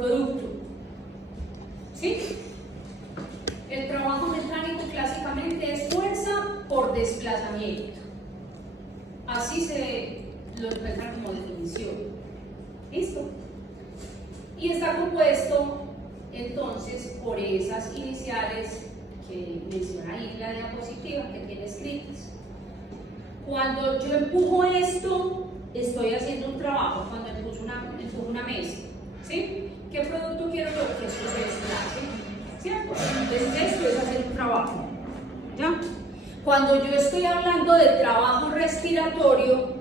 producto. ¿Sí? El trabajo mecánico clásicamente es fuerza por desplazamiento. Así se lo encuentran como definición. ¿Listo? Y está compuesto entonces por esas iniciales que menciona ahí en la diapositiva que tiene escritas. Cuando yo empujo esto, estoy haciendo un trabajo. Cuando empujo una mesa, ¿sí? ¿Qué producto quiero yo? Que esto se desplace, ¿cierto? Entonces esto es hacer un trabajo, ¿ya? Cuando yo estoy hablando de trabajo respiratorio,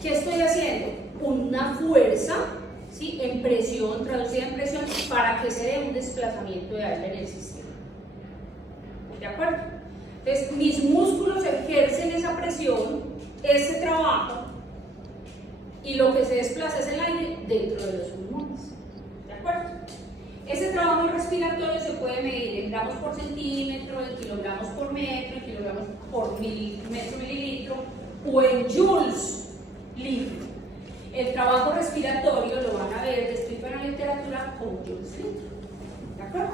¿qué estoy haciendo? Una fuerza, ¿sí? En presión, traducida en presión, para que se dé un desplazamiento de aire en el sistema. ¿De acuerdo? Entonces, mis músculos ejercen esa presión, ese trabajo, y lo que se desplaza es el aire dentro de los pulmones. ¿De acuerdo? Ese trabajo respiratorio se puede medir en gramos por centímetro, en kilogramos por metro, en kilogramos por metro mililitro, o en joules litro. El trabajo respiratorio lo van a ver descrito en la literatura como joules litro. ¿De acuerdo?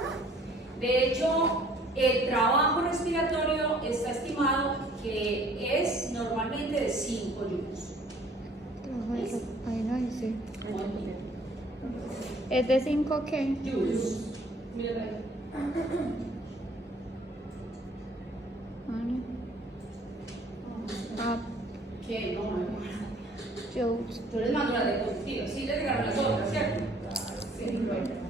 De hecho, el trabajo respiratorio está estimado que es normalmente de 5 joules. Ahí no dice. ¿Es de 5 qué? Joules. Mira ahí. ¿Qué? No, Joules. Yo les mando la diapositiva. Sí, les llegaron las otras, ¿cierto? Sí, bueno.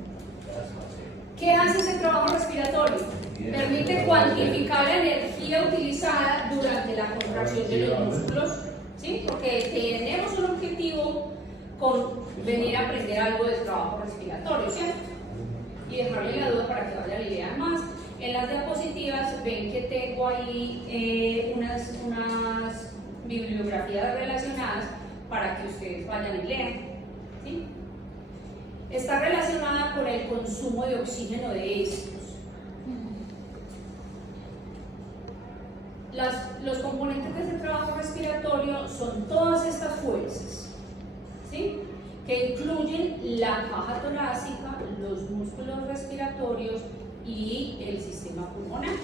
¿Qué hace ese trabajo respiratorio? Permite cuantificar la energía utilizada durante la contracción de los músculos, ¿sí? Porque tenemos un objetivo con venir a aprender algo del trabajo respiratorio, ¿cierto? Y dejarle la duda para que vaya la idea más. En las diapositivas ven que tengo ahí unas bibliografías relacionadas para que ustedes vayan y lean, ¿sí? Está relacionada con el consumo de oxígeno de estos. Los componentes de ese trabajo respiratorio son todas estas fuerzas, ¿sí? Que incluyen la caja torácica, los músculos respiratorios y el sistema pulmonar.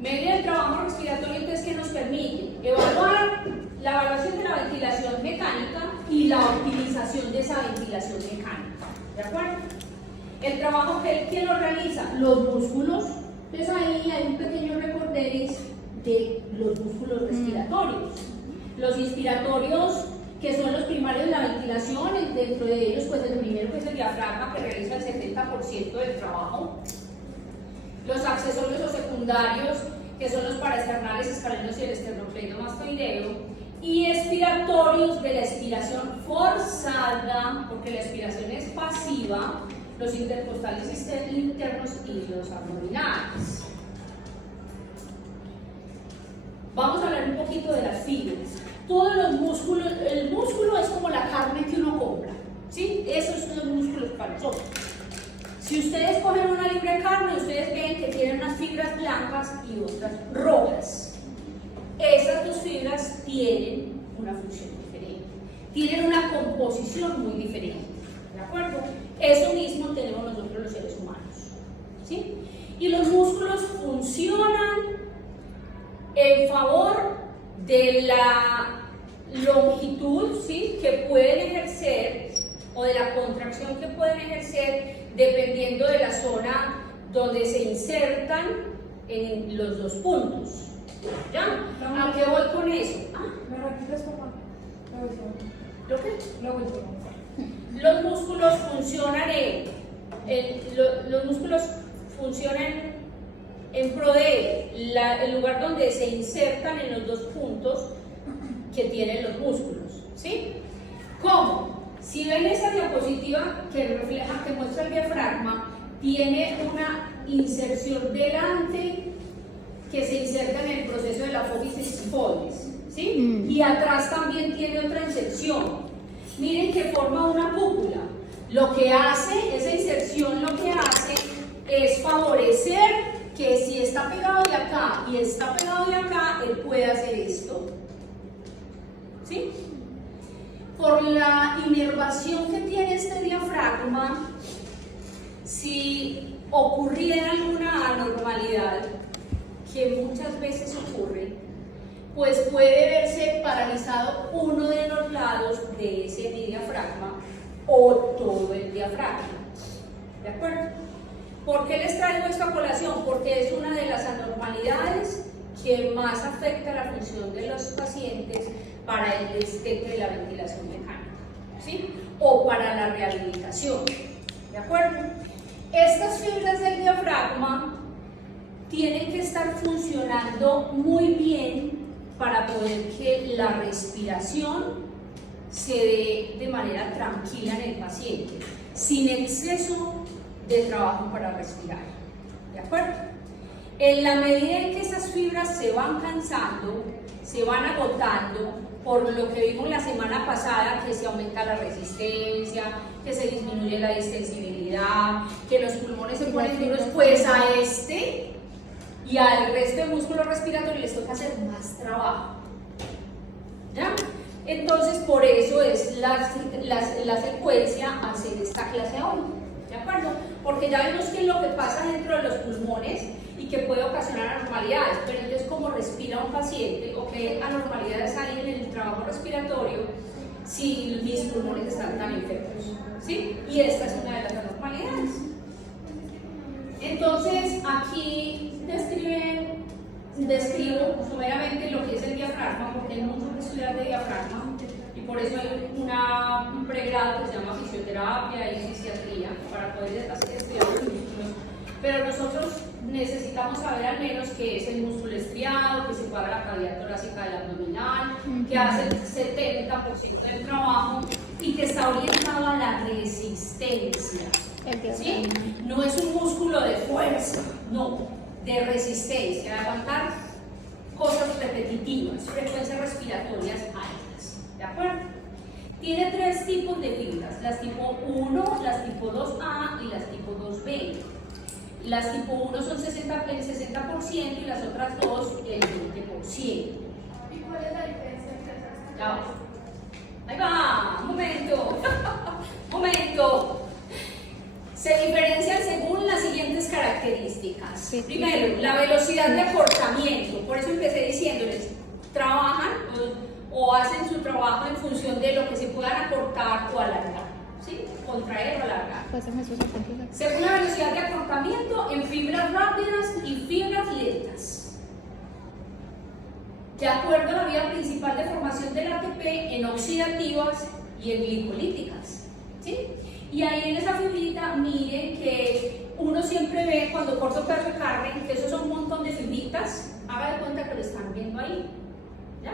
Medir el trabajo respiratorio, entonces, ¿qué nos permite? Evaluar la evaluación de la ventilación mecánica y la optimización de esa ventilación mecánica. ¿De acuerdo? El trabajo que lo realiza, los músculos. Entonces ahí hay un pequeño recorderis de los músculos respiratorios. Los inspiratorios, que son los primarios de la ventilación, dentro de ellos, pues el primero que es el diafragma, que realiza el 70% del trabajo. Los accesorios o secundarios, que son los paraesternales, escalenos y el esternocleidomastoideo. Y expiratorios de la expiración forzada, porque la expiración es pasiva, los intercostales internos y los abdominales. Vamos a hablar un poquito de las fibras. Todos los músculos, el músculo es como la carne que uno compra, ¿sí? Esos son los músculos para nosotros. Si ustedes cogen una libra de carne, ustedes ven que tienen unas fibras blancas y otras rojas. Esas dos fibras tienen una función diferente, tienen una composición muy diferente, ¿de acuerdo? Eso mismo tenemos nosotros los seres humanos, ¿sí? Y los músculos funcionan en favor de la longitud, ¿sí? Que pueden ejercer, o de la contracción que pueden ejercer, dependiendo de la zona donde se insertan en los dos puntos. ¿Ya? ¿A qué voy con eso? ¿Me repites, papá? ¿Lo qué? Lo último. Los músculos funcionan los músculos funcionan en pro de el lugar donde se insertan en los dos puntos que tienen los músculos, ¿sí? ¿Cómo? Si ven esa diapositiva que refleja, que muestra el diafragma, tiene una inserción delante que se inserta en el proceso de la fófisis sifoides, ¿sí? Y atrás también tiene otra inserción. Miren que forma una cúpula. Lo que hace, esa inserción lo que hace es favorecer que si está pegado de acá y está pegado de acá, él puede hacer esto, ¿sí? por la inervación que tiene este diafragma, si ocurriera alguna anormalidad, que muchas veces ocurre, pues puede verse paralizado uno de los lados de ese diafragma o todo el diafragma. ¿De acuerdo? ¿Por qué les traigo esta colación? Porque es una de las anormalidades que más afecta la función de los pacientes para el destete de la ventilación mecánica, ¿sí? O para la rehabilitación. ¿De acuerdo? Estas fibras del diafragma tienen que estar funcionando muy bien para poder que la respiración se dé de manera tranquila en el paciente, sin exceso de trabajo para respirar. ¿De acuerdo? En la medida en que esas fibras se van cansando, se van agotando, por lo que vimos la semana pasada, que se aumenta la resistencia, que se disminuye la distensibilidad, que los pulmones se ponen duros, pues a este y al resto de músculos respiratorios les toca hacer más trabajo. ¿Ya? Entonces, por eso es la secuencia hacer esta clase hoy. ¿De acuerdo? Porque ya vemos qué es lo que pasa dentro de los pulmones y que puede ocasionar anormalidades, pero entonces cómo respira un paciente o qué anormalidades hay en el trabajo respiratorio si mis pulmones están tan enfermos, ¿sí? Y esta es una de las anormalidades. Entonces aquí describo someramente lo que es el diafragma, porque hay mucho que estudiar de diafragma y por eso hay un pregrado que se llama fisioterapia y fisiatría para poder hacer estudiar los músculos, pero nosotros necesitamos saber al menos qué es el músculo estriado, que separa la cavidad torácica del abdominal, que hace el 70% del trabajo y que está orientado a la resistencia. ¿Sí? No es un músculo de fuerza, no, de resistencia, de aguantar cosas repetitivas, frecuencias respiratorias altas. ¿De acuerdo? Tiene tres tipos de fibras, las tipo 1, las tipo 2A y las tipo 2B. Las tipo 1 son el 60% y las otras dos el 20%. ¿Y cuál es la diferencia entre esas? Ya va. Ahí va, un momento. Momento. Se diferencian según las siguientes características. Sí. Primero, la velocidad de acortamiento. Por eso empecé diciéndoles, trabajan o hacen su trabajo en función de lo que se puedan acortar o alargar. ¿Sí? Contraer o alargar. Según la velocidad de acortamiento en fibras rápidas y fibras lentas. De acuerdo a la vía principal de formación del ATP en oxidativas y en glicolíticas. ¿Sí? Y ahí en esa fibrita, miren que uno siempre ve cuando corta un pedazo de carne, que esos son un montón de fibritas, haga de cuenta que lo están viendo ahí. ¿Ya?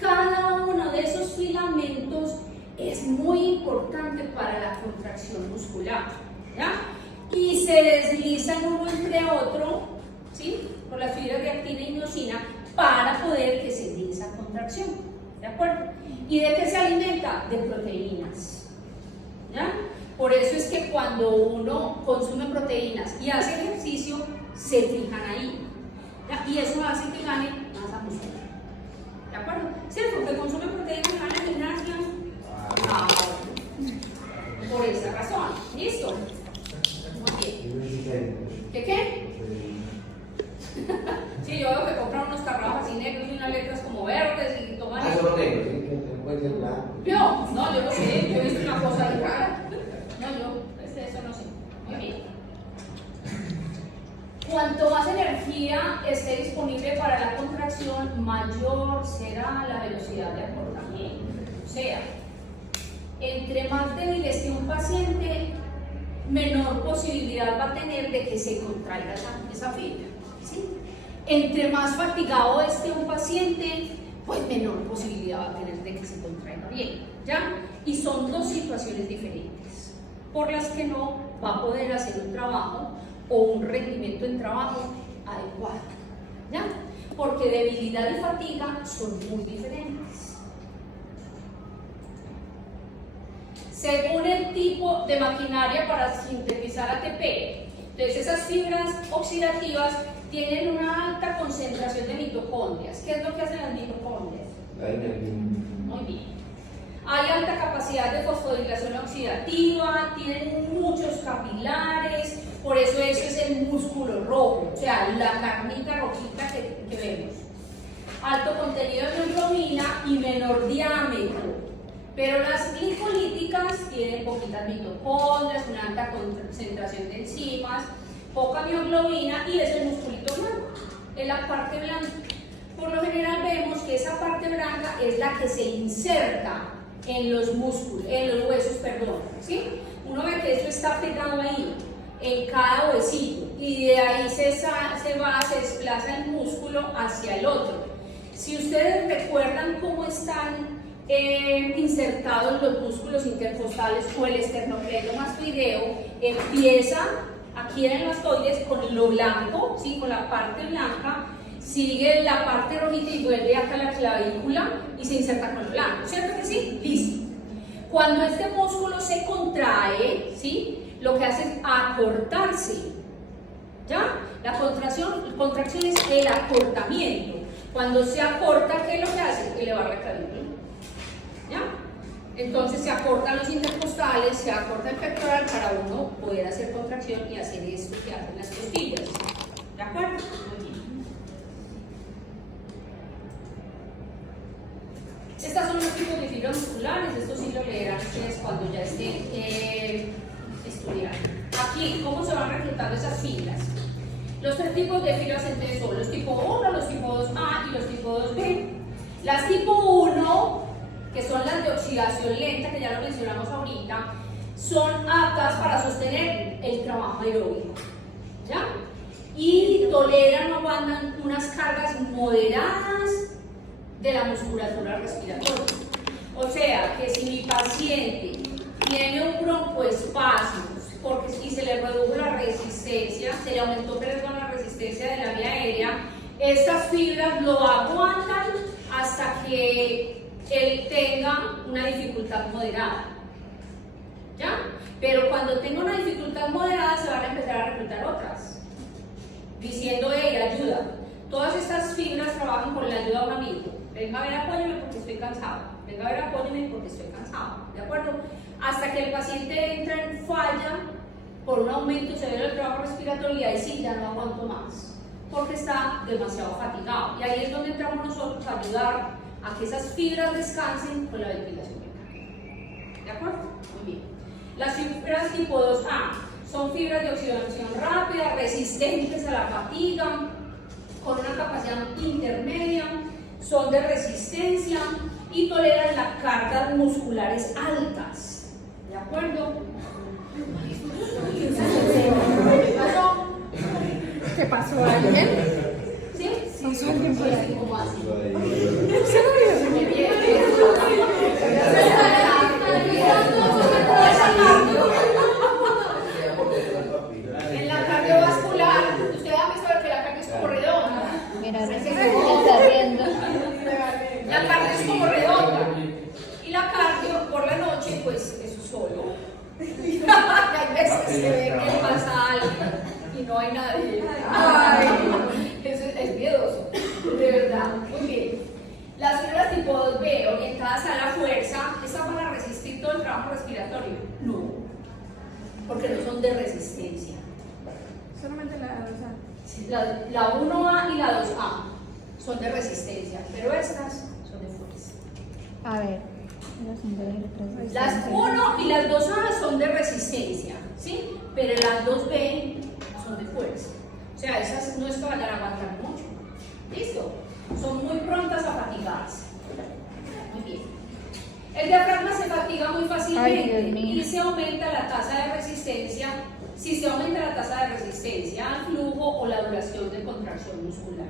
Cada uno de esos filamentos es muy importante para la contracción muscular. ¿Ya? Y se deslizan uno entre otro, ¿sí? Por las fibras de actina y miosina para poder que se dé esa contracción. ¿De acuerdo? ¿Y de qué se alimenta? De proteínas. ¿Ya? Por eso es que cuando uno consume proteínas y hace ejercicio, se fijan ahí. ¿Ya? Y eso hace que gane masa muscular. ¿De acuerdo? ¿Cierto? Porque consume proteínas y gana gimnasia. Por esa razón. ¿Listo? Muy bien. ¿Qué? Sí, yo veo que compran unos carros así negros y unas letras como verdes y toman. Solo negro, ¿sí? Que puede ser blanco. Yo no sé, yo he visto una cosa ahí rara. Eso no sé. Muy bien. Cuanto más energía esté disponible para la contracción, mayor será la velocidad de acortamiento. O sea, entre más débil esté un paciente, menor posibilidad va a tener de que se contraiga esa fibra. ¿Sí? Entre más fatigado esté un paciente, pues menor posibilidad va a tener de que se contraiga bien. ¿Ya? Y son dos situaciones diferentes, por las que no va a poder hacer un trabajo o un rendimiento en trabajo adecuado. ¿Ya? Porque debilidad y fatiga son muy diferentes. Según el tipo de maquinaria para sintetizar ATP, entonces esas fibras oxidativas tienen una alta concentración de mitocondrias. ¿Qué es lo que hacen las mitocondrias? Muy bien. Hay alta capacidad de fosfodilización oxidativa, tienen muchos capilares, por eso es el músculo rojo, o sea, la carnita rojita que vemos. Alto contenido de hemoglobina y menor diámetro. Pero las glicolíticas tienen poquitas mitocondrias, una alta concentración de enzimas, poca mioglobina y es el musculito blanco, es la parte blanca. Por lo general vemos que esa parte blanca es la que se inserta en los músculos, en los huesos, perdón, ¿sí? Uno ve que eso está pegado ahí, en cada huesito, y de ahí se desplaza el músculo hacia el otro. Si ustedes recuerdan cómo están insertados los músculos intercostales o el esternocleidomastoideo, empieza aquí en el mastoides con lo blanco, ¿sí? Con la parte blanca, sigue la parte rojita y vuelve acá a la clavícula y se inserta con lo blanco, ¿cierto que sí? Listo. Cuando este músculo se contrae, ¿sí? Lo que hace es acortarse, ¿ya? La contracción es el acortamiento. Cuando se acorta, ¿qué es lo que hace? Elevar la clavícula, ¿ya? Entonces se acortan los intercostales, se acorta el pectoral para uno poder hacer contracción y hacer esto que hacen las costillas, ¿de acuerdo? Muy bien. Estas son los tipos de fibras musculares, esto sí lo leerán ustedes cuando ya estén estudiando. Aquí, ¿cómo se van reclutando esas fibras? Los tres tipos de fibras entonces son los tipo 1, los tipo 2A y los tipo 2B. Las tipo 1, que son las de oxidación lenta, que ya lo mencionamos ahorita, son aptas para sostener el trabajo aeróbico, ¿ya? Y toleran o aguantan unas cargas moderadas de la musculatura respiratoria. O sea, que si mi paciente tiene un broncoespasmo y se le redujo la resistencia, se le aumentó la resistencia de la vía aérea, estas fibras lo aguantan hasta que él tenga una dificultad moderada, ¿ya? Pero cuando tenga una dificultad moderada se van a empezar a reclutar otras, diciendo, ayuda. Todas estas fibras trabajan con la ayuda a un amigo. Venga a ver, apóyeme porque estoy cansado. Venga a ver, apóyeme porque estoy cansado. ¿De acuerdo? Hasta que el paciente entra en falla por un aumento severo del trabajo respiratorio y ahí sí ya no aguanto más, porque está demasiado fatigado. Y ahí es donde entramos nosotros a ayudar a que esas fibras descansen con la ventilación mecánica. ¿De acuerdo? Muy bien. Las fibras tipo 2A son fibras de oxidación rápida, resistentes a la fatiga, con una capacidad intermedia, son de resistencia y toleran las cargas musculares altas. ¿De acuerdo? ¿Qué pasó? ¿Qué pasó a alguien? ¿Sí? ¿Pasó alguien por ahí? ¿Cómo así? Muy bien. En la cardiovascular, usted ha visto que la cardio es como redonda. Mira, se está riendo. La cardio es como redonda. Y la cardio por la noche, pues eso solo. Y hay veces que se ve que pasa algo y no hay nadie. Ay, eso es miedoso, de verdad. Muy bien. Las fibras tipo 2B orientadas a la fuerza, ¿están para resistir todo el trabajo respiratorio? No, porque no son de resistencia. Solamente la 2A. La 1A y la 2A son de resistencia, pero estas son de fuerza. A ver. Las 1 y las 2A son de resistencia, ¿sí? Pero las 2B son de fuerza. O sea, esas no es que vayan a aguantar mucho. ¿Listo? Son muy prontas a fatigarse. Muy bien. El diafragma se fatiga muy fácilmente y se aumenta la tasa de resistencia, si se aumenta la tasa de resistencia al flujo o la duración de contracción muscular.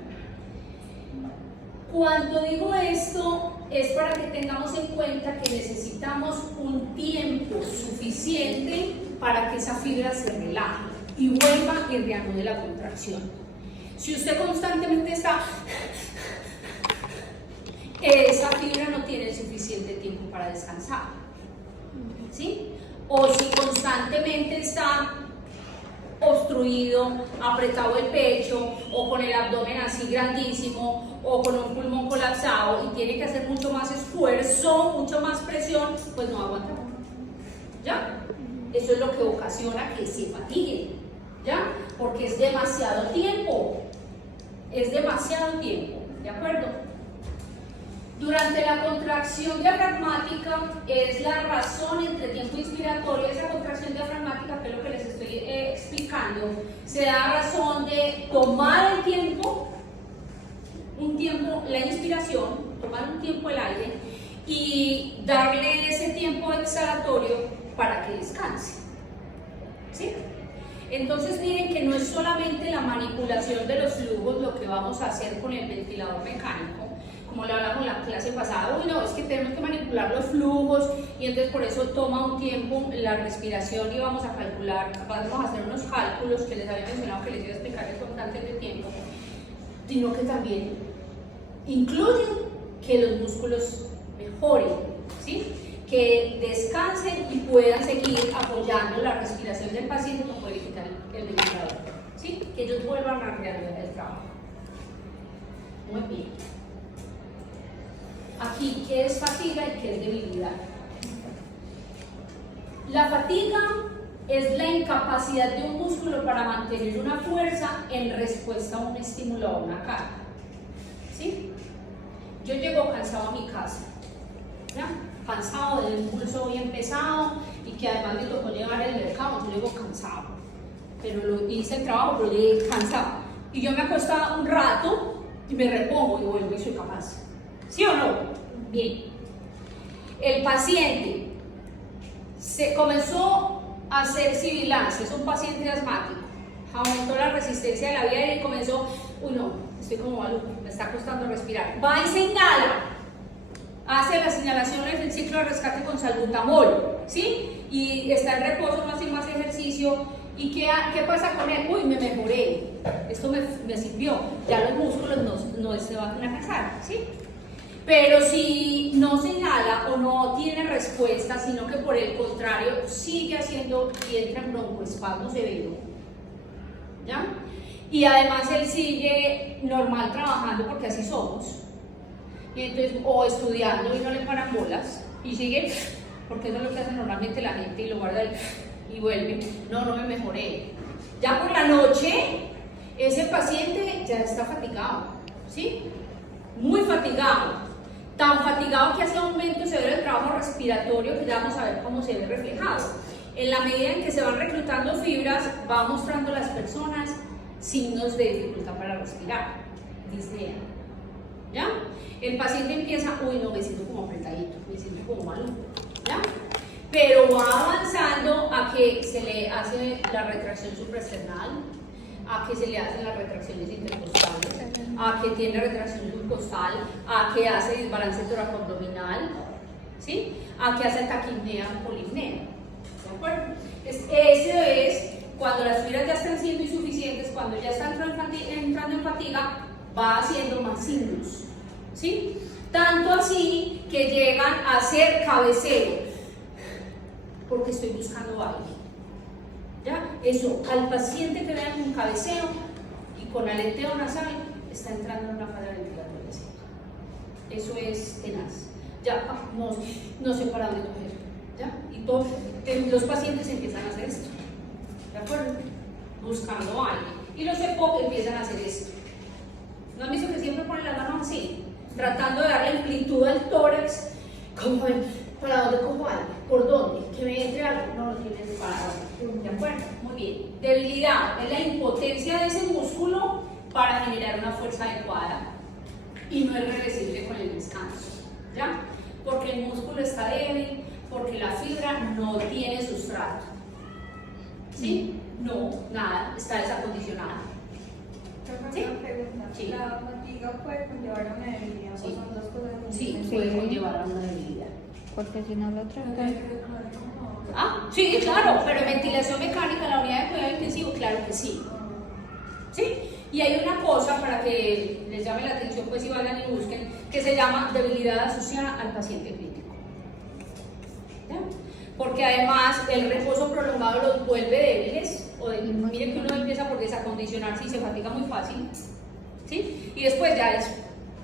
Cuando digo esto es para que tengamos en cuenta que necesitamos un tiempo suficiente para que esa fibra se relaje y vuelva y reanude la contracción. Si usted constantemente está, esa fibra no tiene suficiente tiempo para descansar, ¿sí? O si constantemente está obstruido, apretado el pecho, o con el abdomen así grandísimo, o con un pulmón colapsado y tiene que hacer mucho más esfuerzo, mucho más presión, pues no aguanta. ¿Ya? Eso es lo que ocasiona que se fatiguen, ¿ya? Porque es demasiado tiempo, ¿de acuerdo? Durante la contracción diafragmática es la razón entre tiempo inspiratorio, esa contracción diafragmática, que es lo que les estoy explicando, se da razón de tomar el tiempo, la inspiración, tomar un tiempo el aire y darle ese tiempo exhalatorio para que descanse. ¿Sí? Entonces miren que no es solamente la manipulación de los flujos lo que vamos a hacer con el ventilador mecánico, como lo hablamos en la clase pasada. Uy, no, es que tenemos que manipular los flujos y entonces por eso toma un tiempo la respiración y vamos a calcular, vamos a hacer unos cálculos que les había mencionado que les iba a explicar en constantes de tiempo, sino que también incluyen que los músculos mejoren, ¿sí? Que descansen y puedan seguir apoyando la respiración del paciente para poder quitar el ventilador, ¿sí? Que ellos vuelvan a realizar el trabajo. Muy bien. Aquí, ¿qué es fatiga y qué es debilidad? La fatiga es la incapacidad de un músculo para mantener una fuerza en respuesta a un estímulo o a una carga, ¿sí? Yo llego cansado a mi casa, ¿ya? Cansado del impulso bien pesado y que además me tocó llevar el mercado, yo llego cansado, pero hice el trabajo, pero llegué cansado y yo me acostaba un rato y me repongo y vuelvo y soy capaz, ¿sí o no? Bien. El paciente se comenzó a hacer sibilancia, es un paciente asmático, aumentó la resistencia de la vía aérea y comenzó, uy no, estoy como maluco, me está costando respirar, va y señala, hace las señalaciones del ciclo de rescate con salbutamol, ¿sí? Y está en reposo, no hace más ejercicio. ¿Y qué pasa con él? Uy, me mejoré, esto me sirvió, ya los músculos no se van a cansar, ¿sí? Pero si no señala o no tiene respuesta, sino que por el contrario sigue haciendo y entra en broncoespasmo severo, ¿ya? Y además él sigue normal trabajando porque así somos. Y entonces, o estudiando y no le paran bolas y sigue, porque eso es lo que hace normalmente la gente y lo guarda y vuelve, no me mejoré. Ya por la noche ese paciente ya está fatigado, ¿sí? Muy fatigado, tan fatigado que hace aumento severo del trabajo respiratorio, que ya vamos a ver cómo se ve reflejado. En la medida en que se van reclutando fibras, va mostrando a las personas signos de dificultad para respirar, disnea, ¿ya? El paciente empieza, uy, no, me siento como apretadito, me siento como maluco, ¿ya? Pero va avanzando a que se le hace la retracción supraesternal, a que se le hacen las retracciones intercostales, a que tiene retracción subcostal, a que hace desbalance toracoabdominal, ¿sí? A que hace taquipnea, polipnea, ¿de acuerdo? Eso es cuando las fibras ya están siendo insuficientes, cuando ya están entrando en fatiga, va haciendo más signos, ¿sí? Tanto así que llegan a ser cabeceo, porque estoy buscando aire, ¿ya? Eso, al paciente que vean con cabeceo y con aleteo nasal, está entrando en una falla ventilatoria seca. Eso es tenaz. Ya, no sé para dónde coger, ¿ya? Y todos los pacientes empiezan a hacer esto, ¿de acuerdo? Buscando aire. Y los EPOC empiezan a hacer esto. ¿No han visto que siempre ponen las manos así? Tratando de darle amplitud al tórax, como ¿para dónde cojo aire? ¿Por dónde? ¿Que me entre algo? No lo tienes para dónde. ¿De acuerdo? Muy bien. Debilidad es la impotencia de ese músculo para generar una fuerza adecuada y no es reversible con el descanso, ¿ya? Porque el músculo está débil, porque la fibra no tiene sustrato, ¿sí? No, nada, está desacondicionada. ¿Sí? Sí. La fatiga puede conllevar a una debilidad, Sí. son dos cosas Sí, distintas. puede conllevar a una debilidad. Porque si no lo tratan. Ah, sí, claro, pero ventilación mecánica, la unidad de cuidado intensivo, claro que sí. ¿Sí? Y hay una cosa para que les llame la atención, pues si vayan y busquen, que se llama debilidad asociada al paciente crítico. ¿Ya? Porque además el reposo prolongado los vuelve débiles Miren que uno empieza por desacondicionarse y se fatiga muy fácil, ¿sí? Y después ya es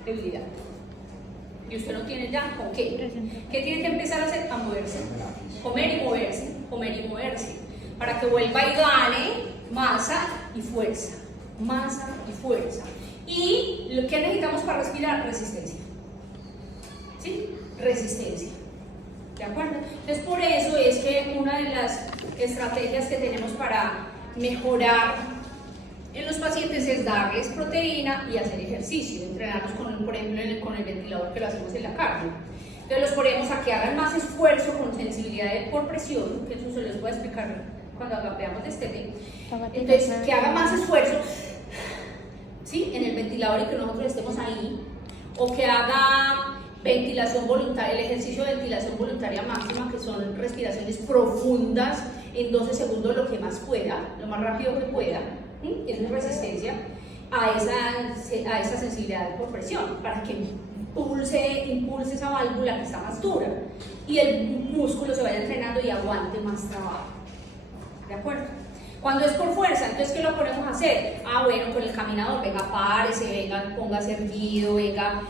debilidad. Y usted no tiene ya con qué. ¿Qué tiene que empezar a hacer? A moverse. Comer y moverse, comer y moverse. Para que vuelva y gane masa y fuerza. Masa y fuerza. Y lo que necesitamos para respirar, resistencia. ¿Sí? Resistencia. ¿De acuerdo? Entonces por eso es que una de las estrategias que tenemos para mejorar en los pacientes es darles proteína y hacer ejercicio, entrenarnos por ejemplo con el ventilador que lo hacemos en la cardio. Entonces los ponemos a que hagan más esfuerzo con sensibilidad por presión, que eso se les voy a explicar cuando veamos de este tema. Entonces que hagan más esfuerzo, ¿sí? En el ventilador y que nosotros estemos ahí, o que haga ventilación voluntaria, el ejercicio de ventilación voluntaria máxima, que son respiraciones profundas en 12 segundos, lo que más pueda, lo más rápido que pueda. Eso es resistencia a esa sensibilidad por presión, para que impulse esa válvula que está más dura y el músculo se vaya entrenando y aguante más trabajo. ¿De acuerdo? Cuando es por fuerza, entonces ¿qué lo ponemos a hacer? Bueno, con el caminador, venga, párese, venga, póngase erguido, venga,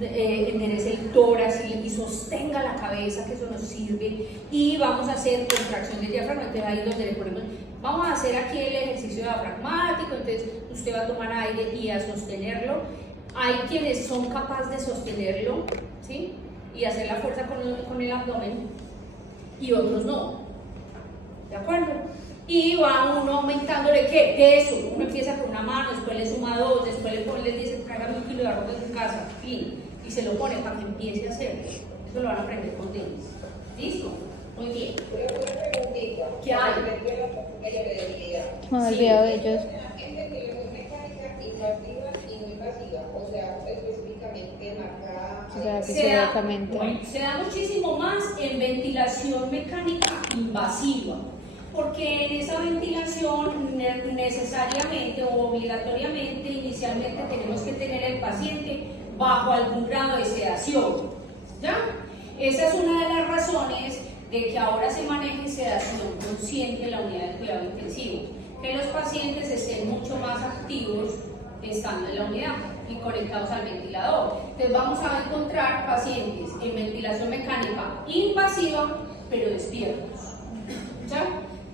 enderece el tórax y sostenga la cabeza, que eso nos sirve, y vamos a hacer contracción del diafragma. Entonces ahí donde le ponemos, vamos a hacer aquí el ejercicio diafragmático. Entonces usted va a tomar aire y a sostenerlo. Hay quienes son capaces de sostenerlo, ¿sí? Y hacer la fuerza con el abdomen, y otros no. ¿De acuerdo? Y va uno aumentándole ¿qué? Peso. Uno empieza con una mano, después le suma dos, después le dice tráigame 1 kilo de arroz de su casa, fin, y se lo pone para que empiece a hacerlo. Eso lo van a aprender con tenis. ¿Listo? Muy bien. ¿Qué hay? Me he olvidado de ellos. O sea, específicamente marcada. O sea, fisiológicamente. Se da muchísimo más en ventilación mecánica invasiva, porque en esa ventilación necesariamente o obligatoriamente inicialmente tenemos que tener el paciente bajo algún grado de sedación, ¿ya? Esa es una de las razones de que ahora se maneje sedación consciente en la unidad de cuidado intensivo, que los pacientes estén mucho más activos estando en la unidad y conectados al ventilador. Entonces vamos a encontrar pacientes en ventilación mecánica invasiva pero despiertos, ¿ya?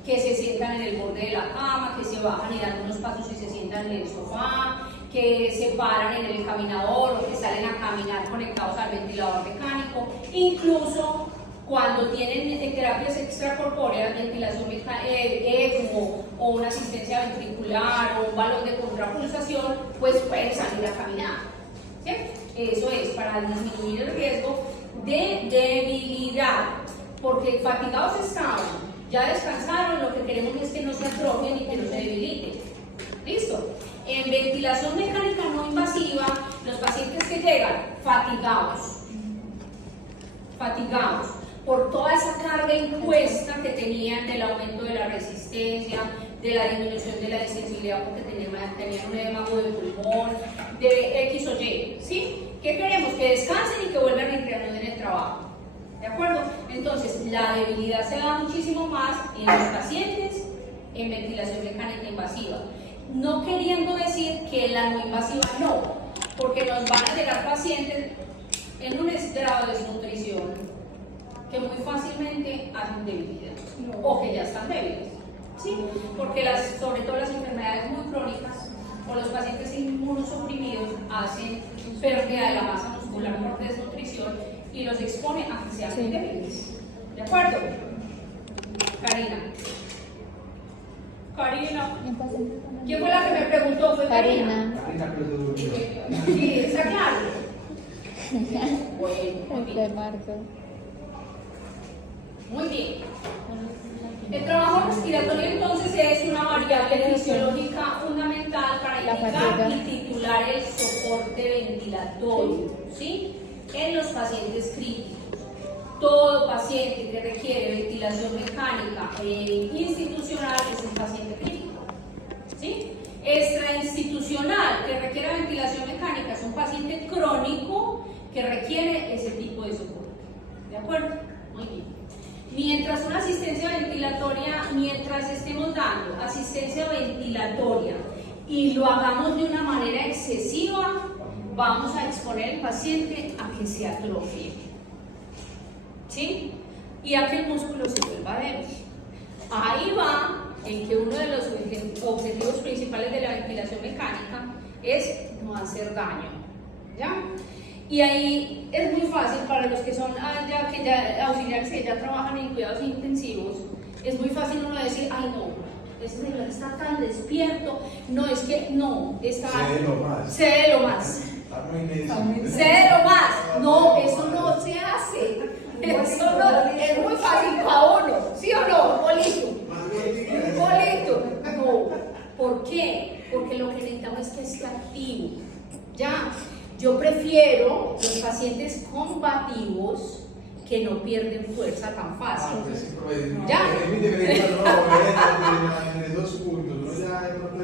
Que se sientan en el borde de la cama, que se bajan y dan unos pasos y se sientan en el sofá, que se paran en el caminador o que salen a caminar conectados al ventilador mecánico, incluso cuando tienen terapias extracorpóreas, ventilación ECMO o una asistencia ventricular o un balón de contrapulsación, pues pueden salir a caminar, ¿sí? Eso es para disminuir el riesgo de debilidad, porque fatigados estaban, ya descansaron, lo que queremos es que no se atrofien y que no se debiliten. ¿Listo? En ventilación mecánica no invasiva, los pacientes que llegan fatigados por toda esa carga impuesta que tenían del aumento de la resistencia, de la disminución de la distensibilidad porque tenían un edema de pulmón, de X o Y, ¿sí? ¿Qué queremos? Que descansen y que vuelvan a reanudar en el trabajo. ¿De acuerdo? Entonces, la debilidad se da muchísimo más en los pacientes en ventilación mecánica invasiva. No queriendo decir que la no invasiva no, porque nos van a llegar pacientes en un grado de desnutrición que muy fácilmente hacen debilidad o que ya están débiles, ¿sí? Porque sobre todo las enfermedades muy crónicas o los pacientes inmunosuprimidos hacen pérdida de la masa muscular por desnutrición y los expone a que sean muy débiles. ¿De acuerdo? Karina. ¿Quién fue la que me preguntó? ¿Fue Karina? Sí, está claro. Bueno, muy bien. El trabajo respiratorio entonces es una variable fisiológica fundamental para indicar y titular el soporte ventilatorio, ¿sí? En los pacientes críticos. Todo paciente que requiere ventilación mecánica institucional es un paciente crítico, ¿sí? Extrainstitucional que requiere ventilación mecánica es un paciente crónico que requiere ese tipo de soporte. ¿De acuerdo? Muy bien. Mientras una asistencia ventilatoria, mientras estemos dando asistencia ventilatoria y lo hagamos de una manera excesiva, vamos a exponer al paciente a que se atrofie, ¿sí? Y a que el músculo se vuelva débil. Ahí va en que uno de los objetivos principales de la ventilación mecánica es no hacer daño, ¿ya? Y ahí es muy fácil para los que son auxiliares que ya trabajan en cuidados intensivos, es muy fácil uno decir, ay no, este señor está tan despierto, no, es que no, está... Cédelo más. Cédelo más. Cédelo más. No, eso no se hace. Eso no, es muy fácil para uno, ¿sí o no? Bolito. Bolito. No. ¿Por qué? Porque lo que necesitamos es que esté activo. Ya. Yo prefiero los pacientes combativos que no pierden fuerza tan fácil. ¿Ya?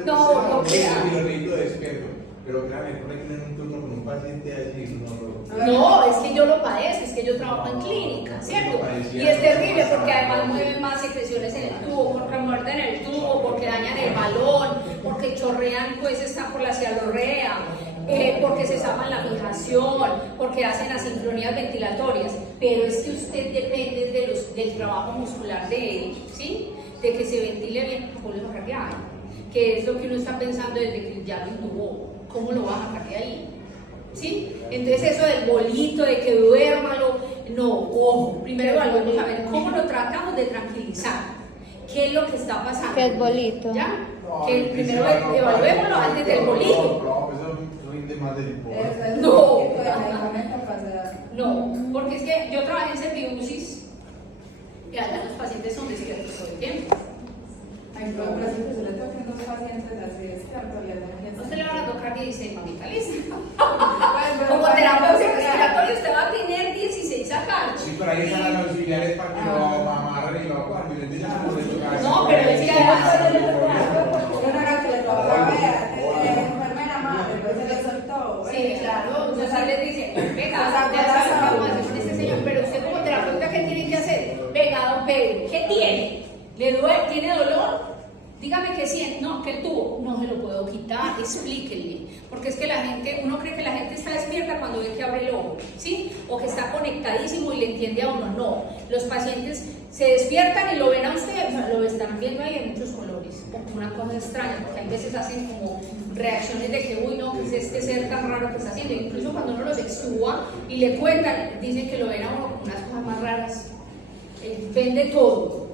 No, pero créame, no hay que tener un turno con un paciente así, no, es que yo lo padezco, es que yo trabajo en clínica, ¿cierto? Y es terrible porque además mueven más secreciones en el tubo, porque muerden el tubo, porque dañan el balón, porque chorrean, pues están por la cialorrea, porque se zapan la fijación, porque hacen asincronías ventilatorias. Pero es que usted depende del trabajo muscular de él, ¿sí? De que se ventile bien, que es lo que uno está pensando desde que ya lo intubó. ¿Cómo lo vas a sacar de ahí? ¿Sí? Entonces eso del bolito, de que duérmalo, no, ojo, primero evaluemos a ver cómo lo tratamos de tranquilizar. ¿Qué es lo que está pasando? ¿Qué es bolito? ¿Ya? Que primero evaluémoslo antes del bolito. No, porque es que yo trabajé en Serviusis y allá los pacientes son despiertos todo el tiempo. No se le van a tocar 16, mamita, listo. Como terapeuta respiratorio usted va a tener 16 acá. Sí, pero ahí están los auxiliares para que lo amarren y lo aguanten. No, pero es que además... Sí, claro, o sea, les dice, venga, ya sabe cómo hacer con este señor, pero usted como terapeuta, ¿qué tiene que hacer? Venga, don Pedro, ¿qué tiene? ¿Le duele? ¿Tiene dolor? Dígame qué siente. No, que el tubo no se lo puedo quitar, explíquenle. Porque es que la gente, uno cree que la gente está despierta cuando ve que abre el ojo, ¿sí? O que está conectadísimo y le entiende a uno. No, los pacientes se despiertan y lo ven a usted, o sea, lo están viendo ahí en muchos colores. Una cosa extraña, porque a veces hacen como reacciones de que, uy, no, que es este ser tan raro que está haciendo. Incluso cuando uno los extúa y le cuentan, dicen que lo ven a uno con unas cosas más raras. Ven de todo,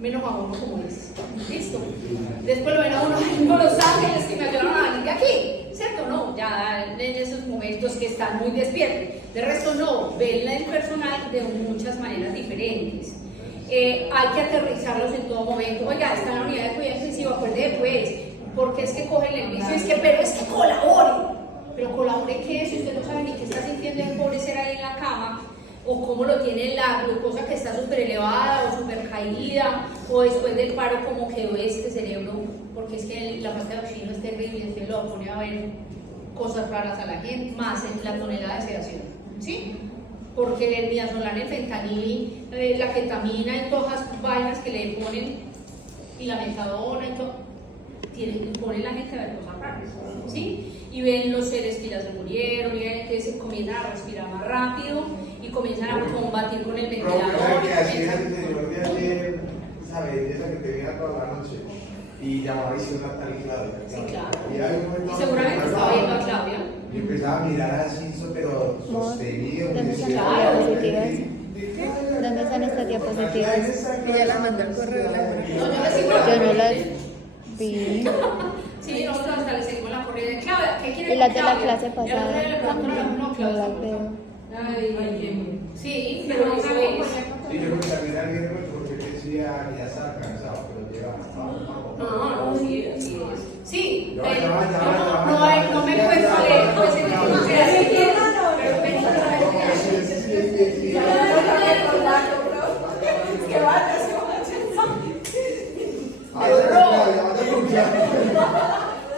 menos a uno como es. ¿Listo? Después lo ven a uno, ay, no, los ángeles que me ayudaron a venir de aquí, ¿cierto? No, ya en esos momentos que están muy despiertos. De resto no, ven el personal de muchas maneras diferentes. Hay que aterrizarlos en todo momento. Oiga, está en la unidad de cuidado intensivo, acuerde pues, porque es que cogen el vicio, pero es que colabore. Pero colabore qué, si usted no sabe ni qué está sintiendo el pobre ser ahí en la cama, o cómo lo tiene la glucosa que está súper elevada o súper caída, o después del paro cómo quedó este cerebro, porque es que la falta de oxígeno es terrible, entonces lo pone a ver cosas raras a la gente, más en la tonelada de sedación, ¿sí? Porque el midazolam, el fentanil, la ketamina y todas las vainas que le ponen, y la metadona y todo, ponen la gente a ver cosas raras, ¿sí? Y ven los seres que ya se murieron, y ven que se comienzan a respirar más rápido y comienzan a combatir con el ventilador. Que así es el señor de ayer, ¿sabes? Esa que te viene toda la noche y llamaba y se una tal Claudia. Sí, claro. Y seguramente estaba viendo a Claudia. Y empezaba a mirar así, pero sostenido. ¿Dónde están las diapositivas? ¿Dónde están estas diapositivas? Ya la mandó al correo. Yo no las vi. Sí, nosotros hasta le seguimos la corrida de Claudia. ¿Qué quiere Y las de la Claudia? clase Y pasada. a la de la doctora, no, No Claudia. las veo. Sí, pero eso es. Sí, yo creo que también alguien porque decía que ya estaba cansado, pero llegaba. No, sí, así es. Sí, Ya, pero ya, ya, no me he puesto a leer, pues en el tema que así es, pero pensé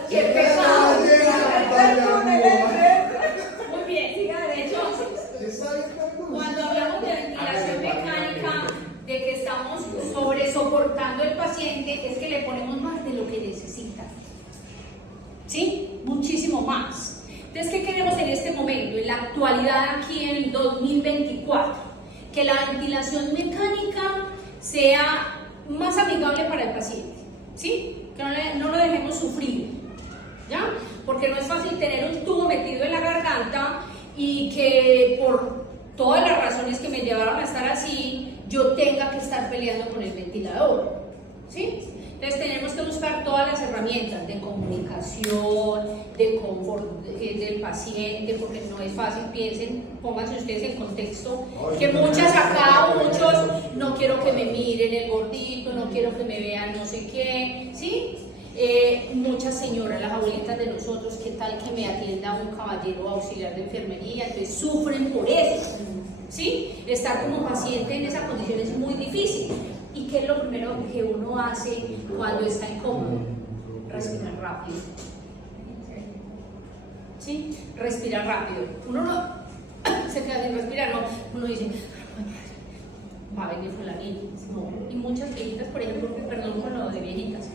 ¡qué pesado! Muy bien, entonces, cuando hablamos de ventilación mecánica, de que estamos la actualidad aquí en el 2024, que la ventilación mecánica sea más amigable para el paciente, ¿sí? Que no lo dejemos sufrir, ¿ya? Porque no es fácil tener un tubo metido en la garganta y que por todas las razones que me llevaron a estar así, yo tenga que estar peleando con el ventilador, ¿sí? Entonces tenemos que buscar todas las herramientas de comunicación, de confort del paciente, porque no es fácil. Piensen, pónganse ustedes en contexto, que muchas acá, muchos, no quiero que me miren el gordito, no quiero que me vean no sé qué, ¿sí? Muchas señoras, las abuelitas de nosotros, ¿qué tal que me atienda un caballero auxiliar de enfermería? Entonces sufren por eso, ¿sí? Estar como paciente en esa condición es muy difícil. ¿Y qué es lo primero que uno hace cuando está incómodo? Respirar rápido. ¿Sí? Respirar rápido. Uno no se queda sin respirar, no. Uno dice, va a venir fulanito. No. Y muchas viejitas, por ejemplo, perdón con lo de viejitas,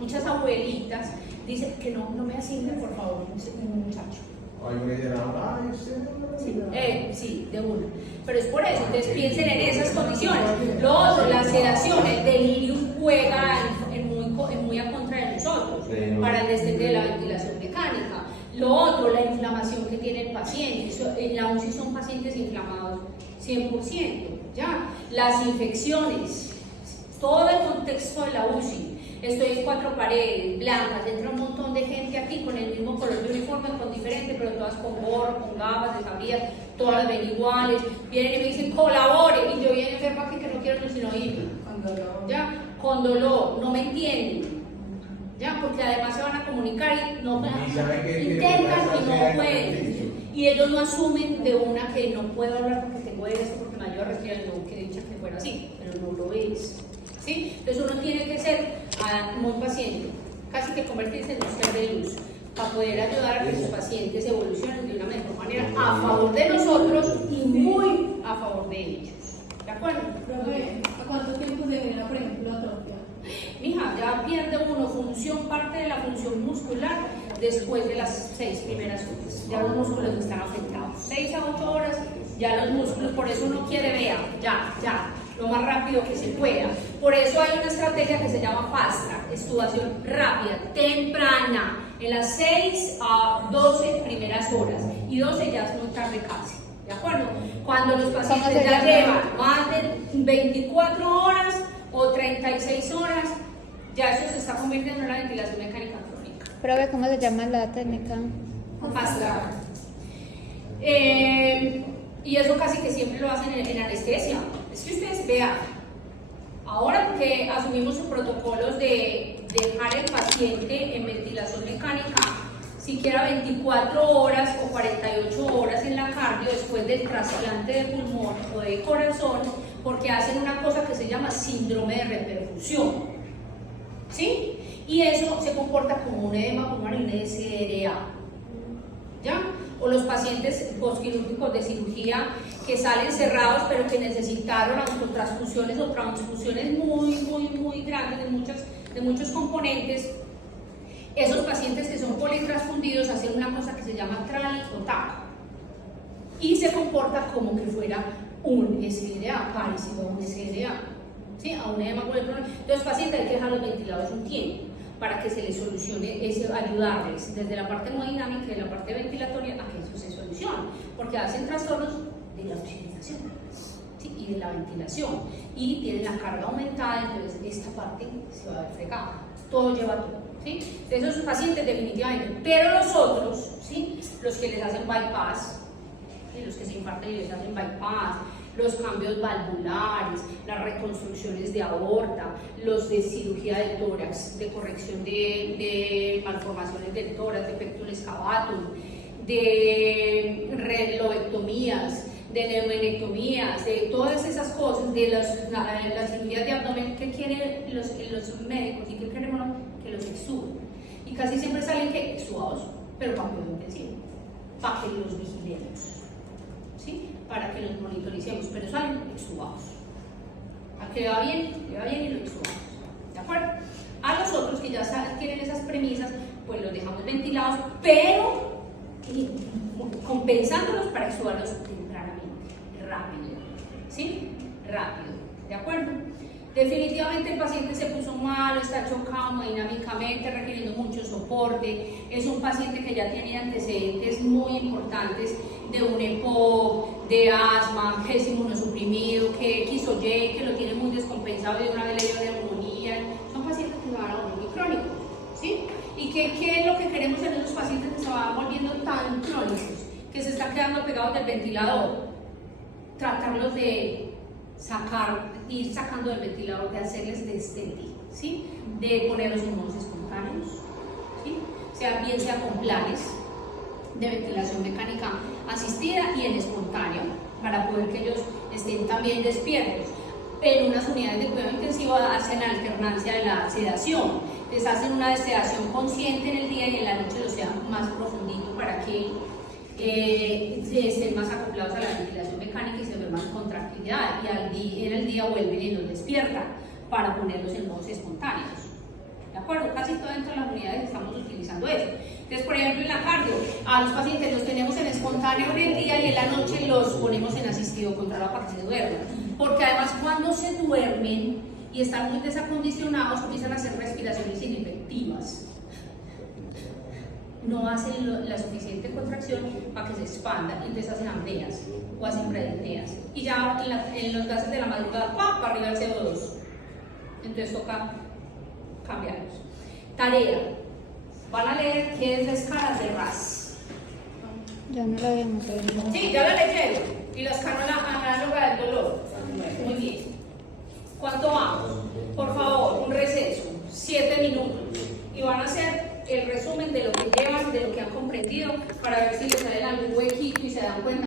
muchas abuelitas dicen que no me asienten, por favor, un muchacho. Ay, me dirán, ay, usted no. Sí, de una. Pero es por eso, entonces piensen en esas condiciones. Lo otro, la sedación, el delirium juega muy a contra de nosotros para el descende de la ventilación mecánica. Lo otro, la inflamación que tiene el paciente. En la UCI son pacientes inflamados 100%, ¿ya? Las infecciones, todo el contexto de la UCI. Estoy en 4 paredes blancas, entra un montón de gente aquí con el mismo color de uniforme, con diferente, pero todas con gorro, con gafas de tablillas, todas ven iguales. Vienen y me dicen, colabore, y yo bien enferma que no quiero sino ir. Con dolor. ¿Ya? Con dolor, no me entienden. ¿Ya? Porque además se van a comunicar y no intentan y no pueden. Y ellos no asumen de una que no puedo hablar porque tengo esto, porque me ayuda a respirar, no, que dicha que fuera así, pero no lo es. ¿Sí? Entonces uno tiene que ser muy paciente, casi que convertirse en un ser de luz, para poder ayudar a que sus pacientes evolucionen de una mejor manera a favor de nosotros y muy a favor de ellos. ¿De acuerdo? Profe, ¿a cuánto tiempo se viene, por ejemplo, atrofia? Mija, ya pierde uno parte de la función muscular después de las 6 primeras horas. Ya los músculos están afectados. 6 a 8 horas, ya los músculos, por eso uno quiere ver, ya. Lo más rápido que se pueda. Por eso hay una estrategia que se llama fast track, extubación rápida, temprana, en las 6 a 12 primeras horas, y 12 ya es muy tarde casi, ¿de acuerdo? Cuando los pacientes ya llevan más de 24 horas o 36 horas, ya eso se está convirtiendo en una ventilación mecánica crónica. Profe, ¿cómo se llama la técnica? Fast track. Y eso casi que siempre lo hacen en anestesia. Es que ustedes vean, ahora que asumimos sus protocolos de dejar el paciente en ventilación mecánica siquiera 24 horas o 48 horas en la cardio después del trasplante de pulmón o de corazón, porque hacen una cosa que se llama síndrome de reperfusión, ¿sí? Y eso se comporta como un edema pulmonar y un SRA, ¿ya? O los pacientes postquirúrgicos de cirugía que salen cerrados pero que necesitaron autotransfusiones o transfusiones muy grandes de muchos componentes. Esos pacientes que son politransfundidos hacen una cosa que se llama TRALI o TAC y se comporta como que fuera un SRA, parecido a un SRA, ¿sí? A un edema pulmonar. Entonces, pacientes hay que dejarlos ventilados un tiempo para que se les solucione, ayudarles desde la parte hemodinámica y de la parte ventilatoria a que eso se solucione, porque hacen trastornos de la oxigenación, ¿sí? Y de la ventilación, y tienen la carga aumentada, entonces esta parte se va a ver fregada, todo lleva todo, ¿sí? Entonces esos pacientes definitivamente, pero los otros, ¿sí? Los que les hacen bypass, ¿sí? Los que se infartan y les hacen bypass, los cambios valvulares, las reconstrucciones de aorta, los de cirugía de tórax, de corrección de malformaciones del tórax, de pectoral excavatum, de lobectomías, de neumonectomías, de todas esas cosas, de las cirugías de abdomen que quieren los médicos y que queremos que los extuben. Y casi siempre salen que extubados, pero para cuidado intensivo, para que los vigilemos, ¿sí? Para que los monitoricemos, pero salen extubados. Al que le va bien y lo extubamos, ¿de acuerdo? A los otros que ya tienen esas premisas, pues los dejamos ventilados, pero compensándolos para que suban los tempranamente, rápido, ¿sí? Rápido, ¿de acuerdo? Definitivamente el paciente se puso mal, está chocado dinámicamente, requiriendo mucho soporte, es un paciente que ya tiene antecedentes muy importantes de un EPOC, de asma, que es inmunosuprimido, que X o Y, que lo tiene muy descompensado y de una vez le dio neumonía, son pacientes que se van a volver muy crónicos, ¿sí? ¿Y qué es lo que queremos en esos pacientes que se van volviendo tan crónicos, que se están quedando pegados del ventilador? Tratarlos de ir sacando del ventilador, de hacerles destete, ¿sí? De ponerlos en modos espontáneos, ¿sí? Bien sea con planes de ventilación mecánica asistida y en espontáneo, para poder que ellos estén también despiertos. En unas unidades de cuidado intensivo hacen alternancia de la sedación, les hacen una sedación consciente en el día y en la noche lo sean más profundito para que estén más acoplados a la ventilación mecánica y se duerman con tranquilidad, y en el día vuelven y los despiertan para ponerlos en modos espontáneos. ¿De acuerdo? Casi todo dentro de las unidades estamos utilizando eso. Entonces, por ejemplo, en la cardio, a los pacientes los tenemos en espontáneo en el día y en la noche los ponemos en asistido controlado para que se duerman. Porque además cuando se duermen y están muy desacondicionados, empiezan a hacer respiraciones inefectivas. No hacen la suficiente contracción para que se expandan, entonces hacen apneas o hacen predipneas. Y ya en los gases de la madrugada, para arriba el CO2. Entonces toca cambiarlos. Tarea. Van a leer qué es la escala de RAS. Ya no lo habíamos leído. Sí, ya la leyeron. Y la escala análoga del dolor. Muy bien. ¿Cuánto vamos? Por favor, un receso. 7 minutos. Y van a hacer el resumen de lo que llevan, de lo que han comprendido, para ver si les sale algún huequito y se dan cuenta.